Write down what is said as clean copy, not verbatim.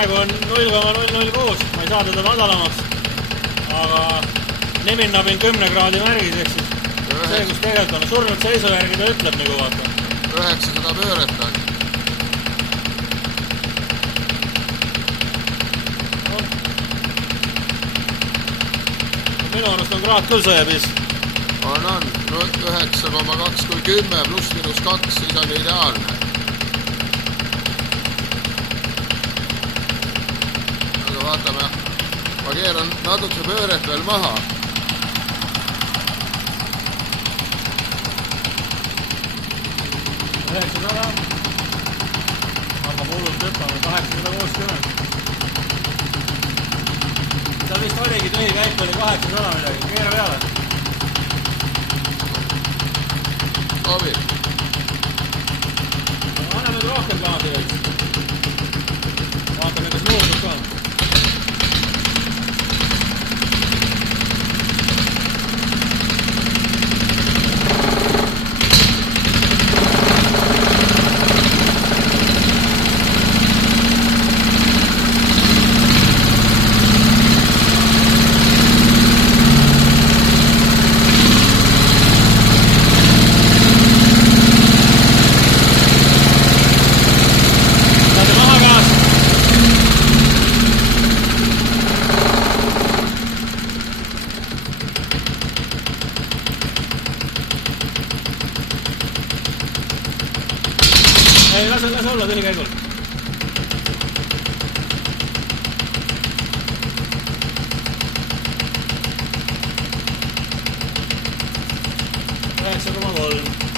praegu on 0,006, ma ei saa teda madalamaks. Aga Nemin nabin 10 kraadi märgis, ehk siis see, kus tegelikult on surnud seisu järgi, ta ütleb nagu vaata. 900 pööret on. Minu arust on kraad küll sõjapis. On. No 9,2 kui 10 pluss minus 2, siis on ideaalne. Aga vaatame, ma keeran natuke pööret veel maha. Hakkab hullult hüppama, 860. Seal vist oligi tühi käik, oli 800 midagi, keera peale. Sobib. Anna nüüd rohkem gaasi veits. Vaatame, kas muutub ka. Ei, lase olla tülikäigul. Üheksa koma 3.